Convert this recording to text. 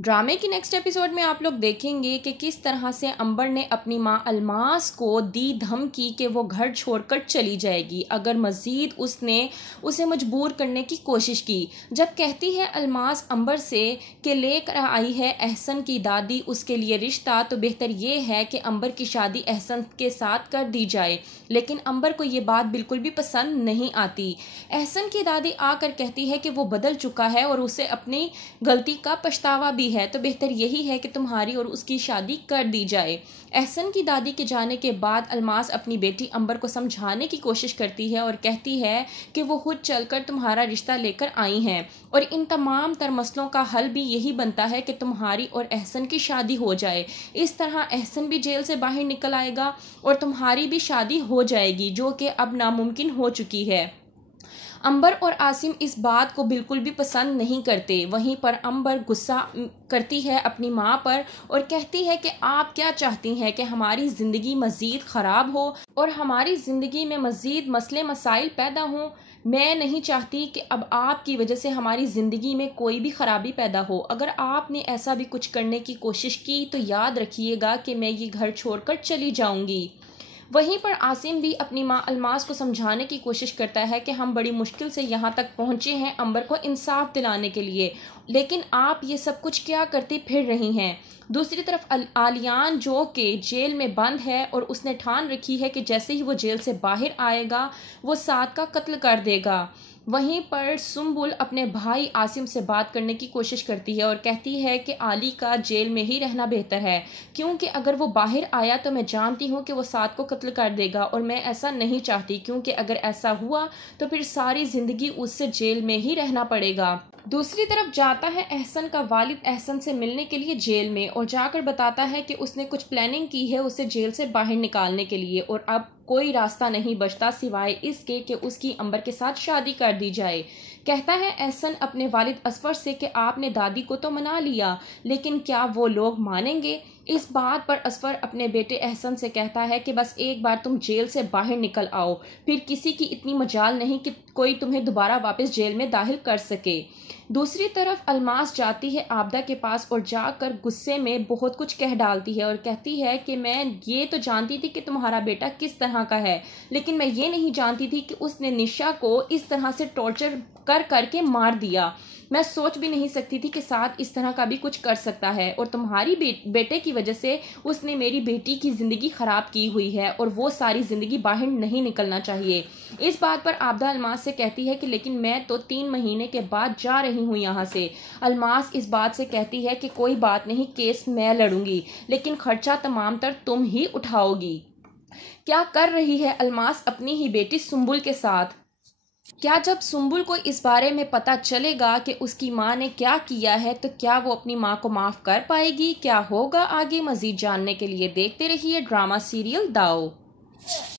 ड्रामे की next episode में आप लोग देखेंगे कि किस तरह से अंबर ने अपनी माँ अलमास को दी धमकी कि वो घर छोड़कर चली जाएगी अगर मज़ीद उसने उसे मजबूर करने की कोशिश की। जब कहती है अलमास अंबर से कि लेकर आई है एहसन की दादी उसके लिए रिश्ता, तो बेहतर ये है कि अंबर की शादी एहसन के साथ कर दी जाए। लेकिन अंबर को ये बात बिल्कुल भी पसंद नहीं आती। एहसन की दादी आकर कहती है कि वो बदल चुका है और उसे अपनी गलती का पछतावा भी है, तो बेहतर यही है कि तुम्हारी और उसकी शादी कर दी जाए। एहसन की दादी के जाने के बाद अलमास अपनी बेटी अंबर को समझाने की कोशिश करती है और कहती है कि वो खुद चलकर तुम्हारा रिश्ता लेकर आई हैं और इन तमाम तर मसलों का हल भी यही बनता है कि तुम्हारी और एहसन की शादी हो जाए। इस तरह एहसन भी जेल से बाहर निकल आएगा और तुम्हारी भी शादी हो जाएगी, जो कि अब नामुमकिन हो चुकी है। अंबर और आसिम इस बात को बिल्कुल भी पसंद नहीं करते। वहीं पर अंबर गुस्सा करती है अपनी माँ पर और कहती है कि आप क्या चाहती हैं कि हमारी ज़िंदगी मज़ीद ख़राब हो और हमारी ज़िंदगी में मज़ीद मसले मसाइल पैदा हों। मैं नहीं चाहती कि अब आपकी वजह से हमारी ज़िंदगी में कोई भी ख़राबी पैदा हो। अगर आपने ऐसा भी कुछ करने की कोशिश की तो याद रखिएगा कि मैं ये घर छोड़कर चली जाऊँगी। वहीं पर आसिम भी अपनी माँ अलमास को समझाने की कोशिश करता है कि हम बड़ी मुश्किल से यहाँ तक पहुँचे हैं अंबर को इंसाफ दिलाने के लिए, लेकिन आप ये सब कुछ क्या करती फिर रही हैं। दूसरी तरफ आलियान जो कि जेल में बंद है और उसने ठान रखी है कि जैसे ही वो जेल से बाहर आएगा वो साद का कत्ल कर देगा। वहीं पर सुम्बुल अपने भाई आसिम से बात करने की कोशिश करती है और कहती है कि आली का जेल में ही रहना बेहतर है, क्योंकि अगर वो बाहर आया तो मैं जानती हूँ कि वो साद को कत्ल कर देगा और मैं ऐसा नहीं चाहती, क्योंकि अगर ऐसा हुआ तो फिर सारी ज़िंदगी उससे जेल में ही रहना पड़ेगा। दूसरी तरफ जाता है एहसन का वालिद एहसन से मिलने के लिए जेल में और जाकर बताता है कि उसने कुछ प्लानिंग की है उसे जेल से बाहर निकालने के लिए और अब कोई रास्ता नहीं बचता सिवाय इसके कि उसकी अंबर के साथ शादी कर दी जाए। कहता है एहसन अपने वालिद असफर से कि आपने दादी को तो मना लिया, लेकिन क्या वो लोग मानेंगे। इस बात पर असफर अपने बेटे एहसन से कहता है कि बस एक बार तुम जेल से बाहर निकल आओ, फिर किसी की इतनी मजाल नहीं कि कोई तुम्हें दोबारा वापस जेल में दाखिल कर सके। दूसरी तरफ अलमास जाती है आबदा के पास और जाकर गुस्से में बहुत कुछ कह डालती है और कहती है कि मैं ये तो जानती थी कि तुम्हारा बेटा किस तरह का है, लेकिन मैं ये नहीं जानती थी कि उसने निशा को इस तरह से टॉर्चर कर करके मार दिया। मैं सोच भी नहीं सकती थी कि साथ इस तरह का भी कुछ कर सकता है और तुम्हारी बेटे की वजह से उसने मेरी बेटी की ज़िंदगी ख़राब की हुई है और वो सारी ज़िंदगी बाहर नहीं निकलना चाहिए। इस बात पर आबदा अलमास से कहती है कि लेकिन मैं तो 3 महीने के बाद जा रही हूँ यहाँ से। अलमास इस बात से कहती है कि कोई बात नहीं, केस मैं लड़ूंगी, लेकिन खर्चा तमाम तर तुम ही उठाओगी। क्या कर रही है अलमास अपनी ही बेटी सुम्बुल के साथ? क्या जब सुम्बुल को इस बारे में पता चलेगा कि उसकी माँ ने क्या किया है तो क्या वो अपनी माँ को माफ़ कर पाएगी? क्या होगा आगे? मज़ीद जानने के लिए देखते रहिए ड्रामा सीरियल दाव।